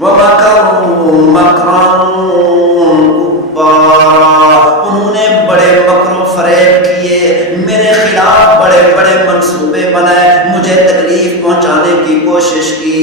وَمَكَرُوا مَكْرًا كُبَّارًا، انہوں نے بڑے مکر و فریب کیے، میرے خلاف بڑے بڑے منصوبے بنائے، مجھے تکلیف پہنچانے کی کوشش کی۔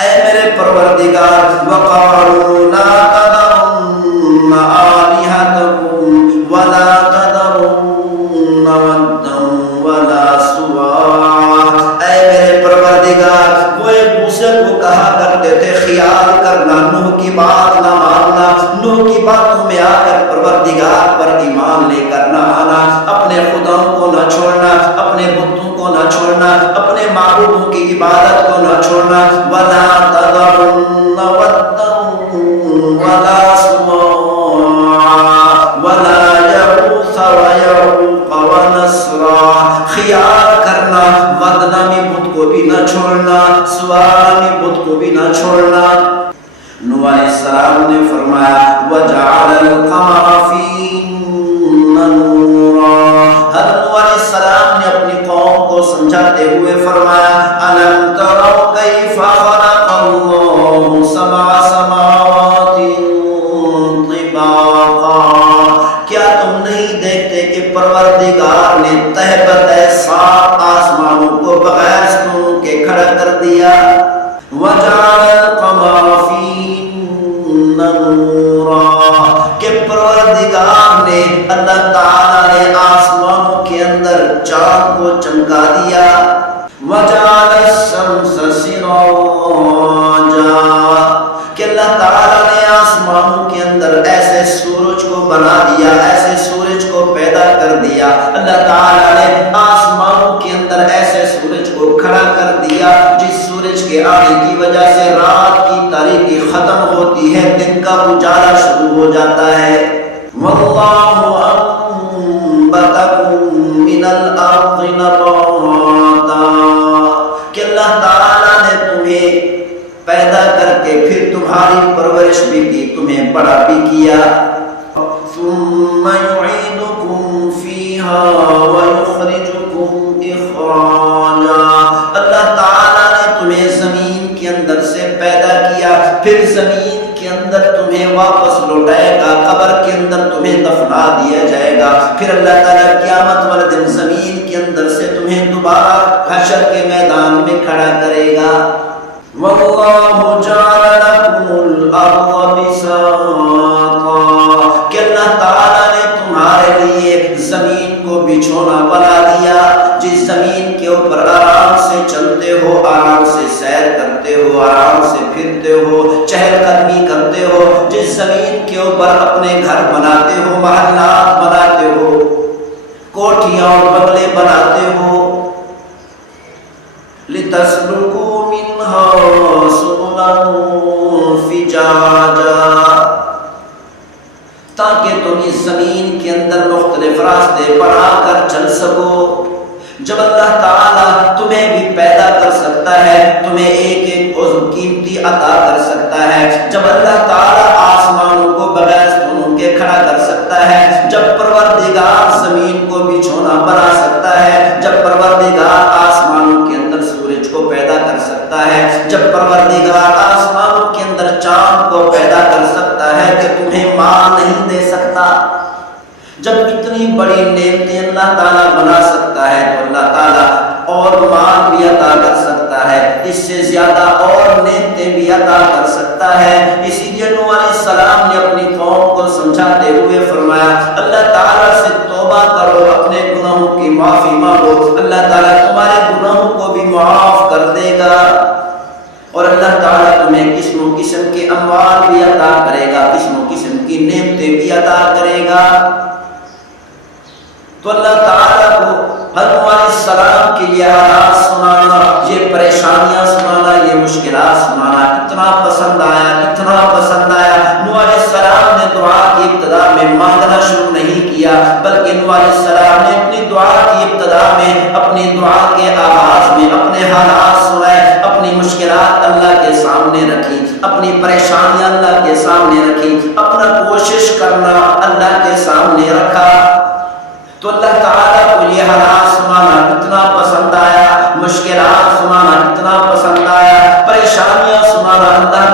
اے میرے پروردگار، وَقَالُوا لَا تَذَرُنَّ آلِهَتَكُمْ وَلَا تَذَرُنَّ وَدًّا وَلَا سُوَاعًا، اے میرے پروردگار، وہ ایک دوسرے کو کہا کرتے تھے خیال کرنا، نوح کی بات نہ ماننا، نوح کی باتوں میں آ کر پروردگار پر ایمان لے کر نہ آنا، اپنے خداؤں کو نہ چھوڑنا، اپنے بتوں کو نہ چھوڑنا، اپنے معبودوں کی عبادت کو نہ چھوڑنا۔ وَلَا تَذَرُنَّ وَدًّا وَلَا سُوَاعًا وَلَا يَغُوثَ وَيَعُوقَ وَنَسْرًا، خیال کرنا، ود نامی بت کو بھی نہ چھوڑنا، سواع نامی بت کو بھی نہ چھوڑنا۔ نوح علیہ السلام نے فرمایا وَجَعَلَ الْقَمَرَ فِيهِنَّ نُورًا، حضرت نوح علیہ السلام نے اپنی قوم کو سمجھاتے ہوئے فرمایا أَلَمْ تَرَوْا كَيْفَ خَلَقَ اللَّهُ سَبْعَ سَمَاوَاتٍ طِبَاقًا، کیا تم نہیں دیکھتے کہ پروردگار نے تہ بتہ 7 آسمانوں کو بغیر ستونوں کے کھڑا کر دیا۔ وَجَعَلَ الْقَمَرَ فِيهِنَّ نُورًا، کہ پروردگار نے، اللہ تعالیٰ نے آسمانوں کے اندر چاند کو چمکا دیا۔ وَجَعَلَ الشَّمْسَ سِرَاجًا، کہ اللہ تعالیٰ نے آسمانوں کے اندر ایسے سورج کو بنا دیا، ایسے سورج کو پیدا کر دیا، اللہ تعالیٰ نے آسمانوں کے اندر ایسے سورج کو کھڑا کر دیا جس سورج کے آنے کی وجہ سے رات کی تاریکی ختم ہوتی ہے، دن کا اجالا شروع ہو جاتا ہے۔ وَاللَّهُ أَنبَتَكُم مِّنَ الْأَرْضِ نَبَاتًا، کہ اللہ تعالیٰ نے تمہیں پیدا کر کے پھر تمہاری پرورش بھی کی، تمہیں بڑا بھی کیا۔ ثُمَّ يُعِيدُكُمْ فِيهَا وَيُخْرِجُكُمْ إِخْرَاجًا، اللہ تعالیٰ نے تمہیں زمین کے اندر سے پیدا کیا، پھر زمین کے اندر تمہیں واپس لوٹائے گا، قبر کے اندر تمہیں دفنا دیا جائے گا، پھر اللہ تعالیٰ قیامت والے دن زمین کے اندر سے تمہیں دوبارہ حشر کے میدان میں کھڑا کرے گا۔ وَاللَّهُ جَعَلَ لَكُمُ الْأَرْضَ بِسَاطًا، کہ اللہ تعالیٰ نے تمہارے لیے زمین کو بچھونا بنا دیا، جس زمین کے اوپر آرام سے چلتے ہو، آرام سے سیر کرتے ہو، آرام سے پھرتے ہو، چہل قدمی کرتے ہو، جس زمین کے اوپر اپنے گھر بناتے ہو، محلات بناتے ہو، کوٹھیاں اور بنگلے بناتے ہو۔ لِتَسْلُكُوا مِنْهَا سُبُلًا فِجَاجًا، تاکہ تم اس زمین کے اندر مختلف راستے بنا کر چل سکو۔ جب اللہ تعالیٰ تمہیں بھی پیدا کر سکتا ہے، تمہیں ایک ایک عضو قیمتی عطا کر سکتا ہے، جب اللہ تعالیٰ آسمانوں کو بغیر ستونوں کے کھڑا کر سکتا ہے، جب پروردگار زمین کو بچھونا بنا سکتا ہے، جب پروردگار آسمانوں کے اندر سورج کو پیدا کر سکتا ہے، جب پروردگار آسمانوں کے اندر چاند کو پیدا کر سکتا ہے کہ تمہیں مال نہیں دے سکتا، جب اتنی بڑی نعمتیں اللہ تعالیٰ بنا سکتا ہے تو اللہ تعالیٰ اور مال بھی عطا کر سکتا ہے، اس سے زیادہ اور نعمتیں بھی عطا کر سکتا ہے۔ اسی لیے نوح علیہ السلام نے اپنی قوم کو سمجھاتے ہوئے فرمایا اللہ تعالیٰ سے توبہ کرو، اپنے گناہوں کی معافی مانگو، اللہ تعالیٰ تمہارے گناہوں کو بھی معاف کر دے گا، اور اللہ تعالیٰ تمہیں قسم و قسم کے اموال بھی عطا کرے گا، قسم و قسم کی نعمتیں بھی عطا کرے گا۔ تو اللہ تعالیٰ کو حضرت نوح علیہ السلام کے لیے حالات سنانا، یہ پریشانیاں سنانا، یہ مشکلات سنانا اتنا پسند آیا، اتنا پسند آیا۔ نوح علیہ السلام نے دعا کی ابتدا میں مانگنا شروع نہیں کیا، بلکہ نوح علیہ السلام نے اپنی دعا کی ابتدا میں، اپنی دعا کے آغاز میں اپنے حالات سنائے، اپنی مشکلات اللہ کے سامنے رکھی، اپنی پریشانیاں اللہ کے سامنے رکھی، اپنا کوشش کرنا اللہ کے سامنے رکھا۔ تو اللہ تعالیٰ کو یہ حالات سنانا اتنا پسند آیا، مشکلات سنانا اتنا پسند آیا، پریشانیاں سنانا اللہ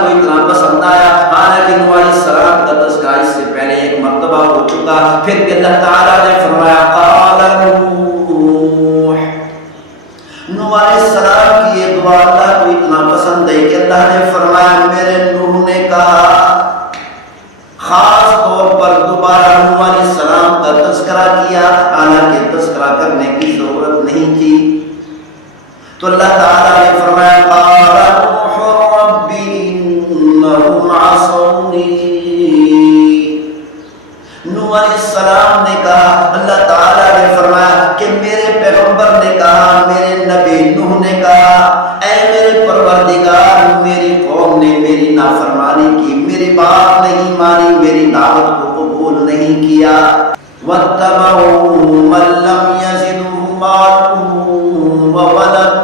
اللہ نے فرمایا میرے نوح نے کہا، خاص طور پر دوبارہ نوح علیہ السلام کا تذکرہ کیا، حالانکہ تذکرہ کرنے کی ضرورت نہیں تھی. تو اللہ تعالیٰ نے فرمایا قال نوح رب انہم عصونی. نوح علیہ السلام نے کہا، اللہ تعالیٰ نے فرمایا کہ میرے پیغمبر نے کہا، میرے نبی نوح نے کہا، اے میرے پروردگار میری قوم نے میری نافرمانی کی، میری بات نہیں مانی، میری دعوت کو قبول نہیں کیا. واتبعوا من لم يزده ماله وولده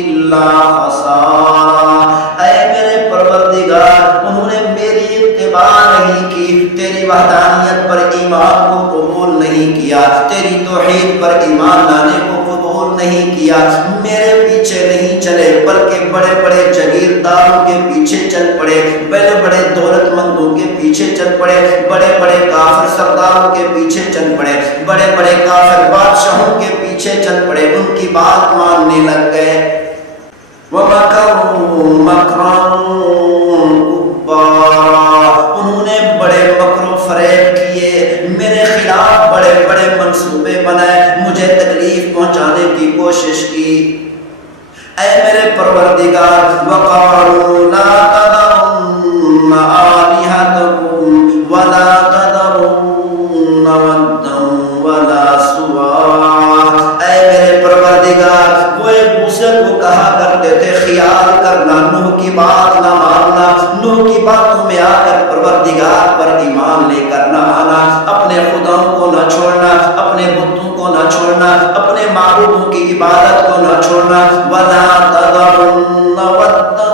الا خسارا. اے میرے پروردگار انہوں نے میری اتباع نہیں کی، تیری وحدانیت پر ایمان کو قبول نہیں کیا، تیری توحید پر ایمان لانے کو قبول نہیں کیا، میرے پیچھے نہیں چلے بلکہ بڑے بڑے جگیرداروں کے پیچھے چل پڑے، بڑے بڑے دولت مندوں کے پیچھے چل پڑے، بڑے بڑے کافر سرداروں کے پیچھے چل پڑے، بڑے بڑے کافر بادشاہوں کے پیچھے چل پڑے، ان کی بات ماننے لگ گئے. وَمَكَرُوا مَكْرًا كُبَّارًا. انہوں نے بڑے مکر و فریب کیے، میرے خلاف بڑے بڑے منصوبے بنائے، مجھے تکلیف پہنچانے کی کوشش کی. اے میرے پروردگار وَقَالُوا لَا تَذَرُنَّ آلِهَتَكُمْ وَلَا تَذَرُنَّ وَدًّا وَلَا سُوَاعًا. اے میرے پروردگار وہ ایک دوسرے کو کہا کرتے تھے خیال کرنا، نوح کی بات نہ ماننا، نوح کی باتوں میں آ کر پروردگار پر ایمان لے کر نہ آنا، اپنے خداؤں کو نہ چھوڑنا، اپنے بتوں کو نہ چھوڑنا، اپنے معبودوں کی عبادت کو نہ چھوڑنا. وَلَا تَذَرُنَّ وَدًّا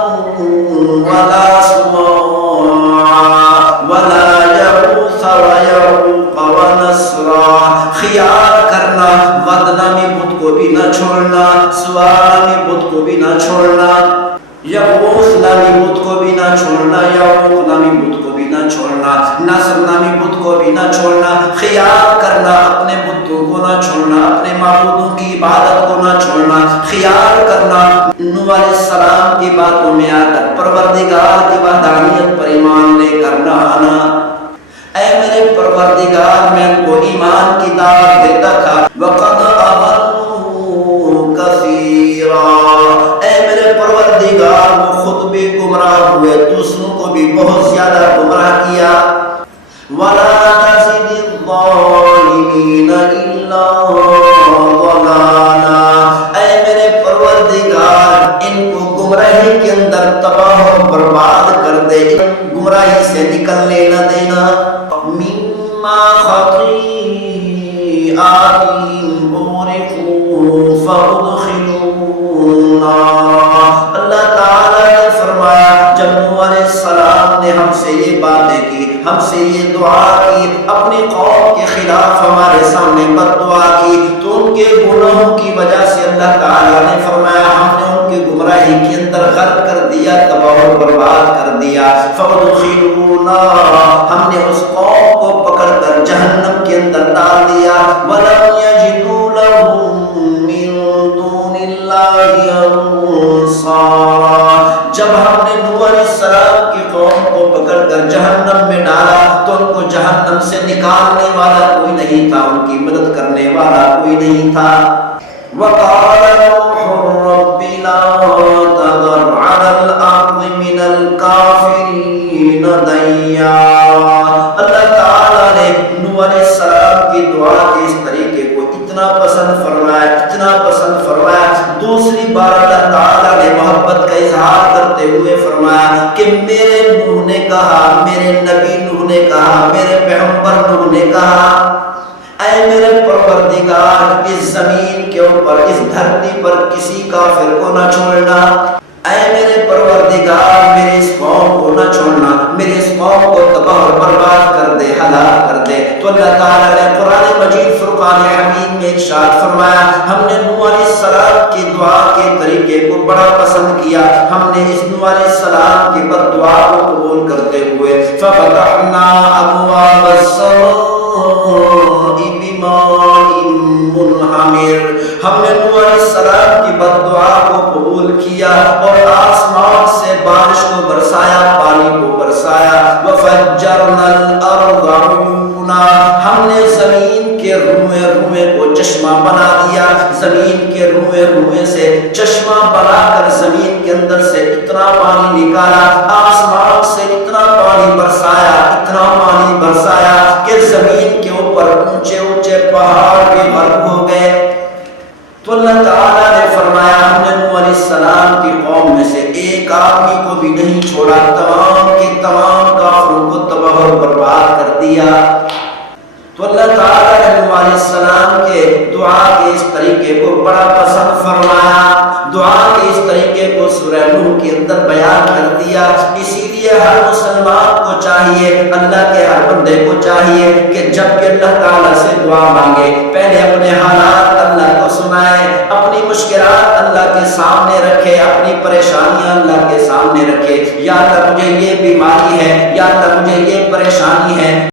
وَلَا سُوَاعًا وَلَا يَغُوثَ وَيَعُوقَ وَنَسْرًا. خیال کرنا، ود نامی بت کو بھی نہ چھوڑنا، سوا نامی بت کو بھی نہ چھوڑنا، یغوث نامی بت کو بھی نہ چھوڑنا، یعوق نامی بت کو بھی نہ چھوڑنا، نصر نامی بت کو بھی نہ چھوڑنا. خیال کرنا، اپنے بتوں کو نہ چھوڑنا، اپنے معبودوں کی عبادت کو نہ چھوڑنا. خیال کرنا، نوح علیہ السلام کی باتوں میں آ کر پروردگار کی وحدانیت پر ایمان لے کر نہ آنا. اے میرے پروردگار میں ان کو ایمان کی دعوت دیتا تھا. وَقَدْ أَضَلُّوا كَثِيرًا. اے میرے پروردگار وہ خود بھی گمراہ ہوئے، دوسروں کو بھی بہت زیادہ گمراہ کیا. وَلَا تَزِدِ الظَّالِمِينَ إِلَّا ضَلَالًا. اے میرے پروردگار ان کو گمراہی کے اندر تباہ و برباد کر دے، گمراہی سے نکلنے نہ دینا. مِمَّا خَطِيئَاتِهِمْ أُغْرِقُوا فَأُدْخِلُوا نَارًا. اللہ تعالیٰ نے فرمایا جب نوح علیہ السلام نے ہم سے یہ باتیں کی، ہم سے یہ دعا کی، اپنی قوم کے خلاف ہمارے سامنے بد دعا کی، تو ان کے گناہوں کی وجہ سے اللہ تعالیٰ نے فرمایا ہم نے ان کی گمراہی کے اندر غرق کر دیا، تباہ و برباد کر دیا. فَأُدْخِلُوا نَارًا. ہم نے اس قوم کو پکڑ کر جہنم کے اندر ڈال دیا. وَلَمْ يَجِدُوا لَهُم مِّن دُونِ اللَّهِ أَنصَارًا. جب ہم نے نوح علیہ السلام کی قوم کو پکڑ کر جہنم میں ڈالا تو ان کو جہنم سے نکالنے والا کوئی نہیں تھا، ان کی مدد کرنے والا کوئی نہیں تھا. وَقَالَ نُوحٌ رَبِّ لَا تَذَرْ عَلَى الْأَرْضِ مِنَ الْكَافِرِينَ دَيَّارًا. اللہ تعالیٰ نے نوح علیہ السلام کی دعا کے اس طریقے کو اتنا پسند فرمایا، اتنا پسند فرمایا. دوسری بار اللہ تعالیٰ نے محبت کا اظہار کرتے ہوئے فرمایا کہ میرے نوح نے کہا، میرے نبی نوح نے کہا، میرے پیغمبر نوح نے کہا اے میرے پروردگار اس زمین کے اوپر، اس دھرتی پر کسی کافر کو نہ چھوڑنا. اے میرے پروردگار میرے اس قوم کو نہ چھوڑنا، میرے اس قوم کو تباہ اور برباد کر دے، ہلاک کر دے. تو اللہ تعالیٰ نے قرآن مجید فرقان حمید میں ارشاد فرمایا ہم نے نوح علیہ السلام کی دعا کے طریقے کو بڑا پسند کیا. ہم نے اس نوح علیہ السلام کی بد دعا کو قبول کرتے ہوئے فَفَتَحْنَا أَبْوَابَ السَّمَاءِ بِمَاءٍ مُنْهَمِرٍ. ہم نے نوح علیہ السلام کی بد دعا کو قبول کیا اور آسمان چشمہ بنا دیا، زمین کے روئے روئے سے چشمہ بنا کر زمین کے اندر سے اتنا پانی نکالا، آسمان سے اتنا پانی برسایا، اتنا پانی برسایا کہ زمین کے اوپر اونچے اونچے پہاڑ بھی غرق ہو گئے۔ تو اللہ تعالیٰ نے فرمایا ہم نے نوح علیہ السلام کی قوم میں سے ایک آدمی کو بھی نہیں چھوڑا، تمام کے تمام کافروں کو تباہ و برباد کر دیا۔ تو اللہ تعالیٰ نے نوح علیہ السلام کے دعا کے اس طریقے کو بڑا پسند فرمایا، دعا کے اس طریقے کو سورہ نوح کے اندر بیان کر دیا۔ اسی لیے ہر مسلمان کو چاہیے، اللہ کے ہر بندے کو چاہیے کہ جب کہ اللہ تعالیٰ سے دعا مانگے پہلے اپنے حالات اللہ کو سنائے، اپنی مشکلات اللہ کے سامنے رکھے، اپنی پریشانیاں اللہ کے سامنے رکھے، یا اللہ مجھے یہ بیماری ہے، یا اللہ مجھے یہ پریشانی ہے۔